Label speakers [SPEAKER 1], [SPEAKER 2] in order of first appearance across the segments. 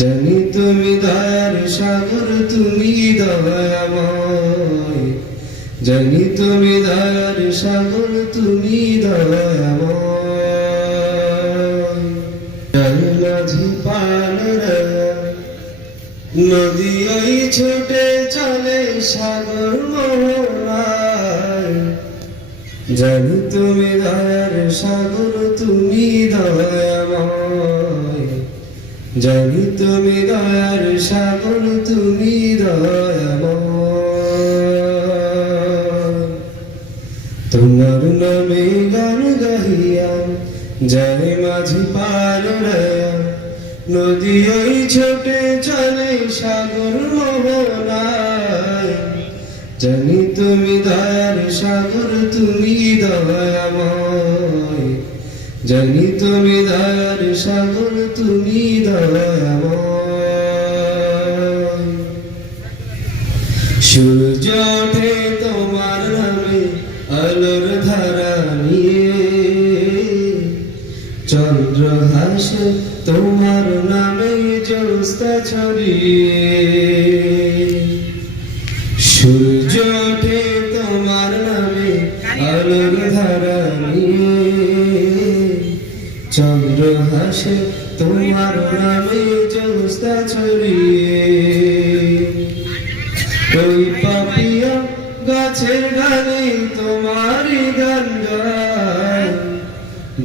[SPEAKER 1] জানি তুমি দয়ার সাগর, তুমি দয়াময়। জানি তুমি দয়ার সাগর, তুমি দয়াময়। নদী ওই ছোটে চলে সাগর মোহনায়। জানি তুমি দয়ার সাগর, তুমি দয়াময়। জানি তুমি দয়ার সাগর, তুমি দয়াময়। তোমার নামে গান গাহিয়া যায় মাঝি পার নদী ওই ছোটে চলে সাগর মোহনায়। জানি তুমি দয়ার সাগর, তুমি দয়াময়। জানি তুমি দয়ার সাগর, তুমি সূর্য ওঠে তোমার নামে আলোর ধারা নিয়ে তোমার নামে জোস্তা ছড়িয়ে। সূর্য ওঠে তোমার নামে আলোর ধারা তোমার নামে জোস্তা ছড়িয়ে। ওই পাপিয়া গাছের গানে তোমারই গান গায়।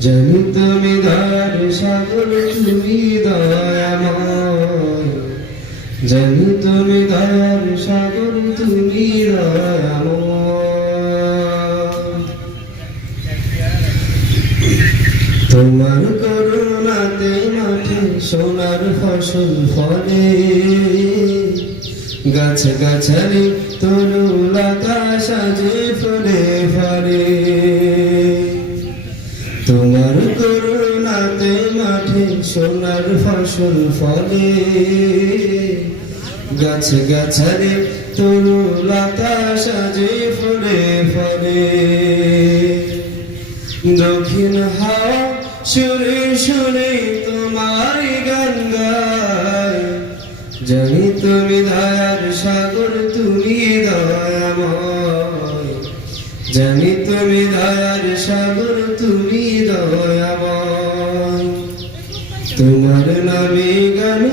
[SPEAKER 1] জানি তুমি দয়ার সাগর তুমি দয়াময়। জানি তুমি দয়ার সাগর তুমি দয়াময়। তোমার করুণাতে সোনার ফসল ফলে। গাছ গাছালি তরুলতা সাজে ফুলে ফলে। তোমার করুণাতে মাঠে সোনার ফসল ফলে। গাছ গাছালি তরুলতা সাজে ফুলে ফলে। দক্ষিণ হাওয়া সুরে শুনে তোমার গান গায় জানি তুমি দয়ার সাগর, তুমি দয়াময়। জানি তুমি দয়ার সাগর, তুমি দয়াময়। তোমার নামে গান